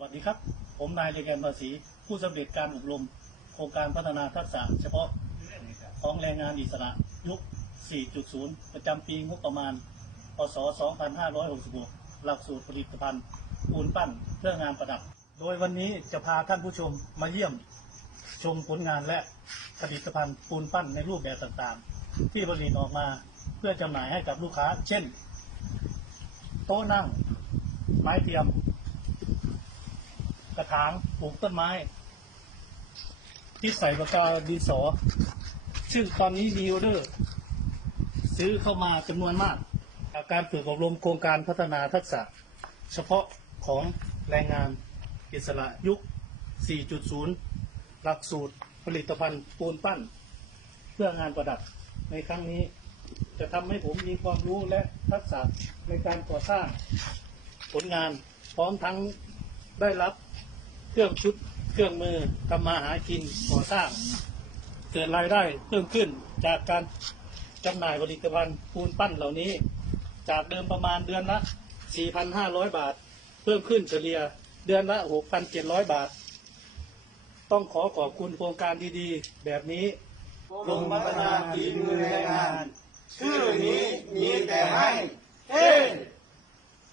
วัสดีครับ ผมนายเรียนภาษี ผู้สำเร็จการอบรม โครงการพัฒนาทักษะ เฉพาะของแรงงานอิสระยุค 4.0 ประจำปีงบประมาณ พศ 2566 หลักสูตรผลิตภัณฑ์ปูนปั้นเพื่องานประดับ โดยวันนี้จะพาท่านผู้ชมมาเยี่ยมชมผลงานและผลิตภัณฑ์ปูนปั้นในรูปแบบต่างๆ ที่ผลิตออกมาเพื่อจำหน่ายให้กับลูกค้า เช่น โต๊ะนั่ง ไม้เทียม กระถางปลูกต้นไม้ที่ใส่ปากกาดินสอ ซึ่งตอนนี้มีออเดอร์ซื้อเข้ามาจำนวนมากจากการฝึกอบรมโครงการพัฒนาทักษะ เฉพาะของแรงงานอิสระยุค 4.0 หลักสูตรผลิตภัณฑ์ปูนปั้น เพื่องานประดับในครั้งนี้ จะทำให้ผมมีความรู้และทักษะในการก่อสร้างผลงานพร้อมทั้งได้รับ เครื่องชุด เครื่องมือทำมาหากินก่อสร้าง เกิดรายได้เพิ่มขึ้นจากการจำหน่ายผลิตภัณฑ์ปูนปั้นเหล่านี้ จากเดิมประมาณเดือนละ 4,500 บาท เพิ่มขึ้นเฉลี่ยเดือนละ 6,700 บาท ต้องขอขอบคุณโครงการดีๆ แบบนี้กรมพัฒนาฝีมือแรงงานชื่อนี้มีแต่ให้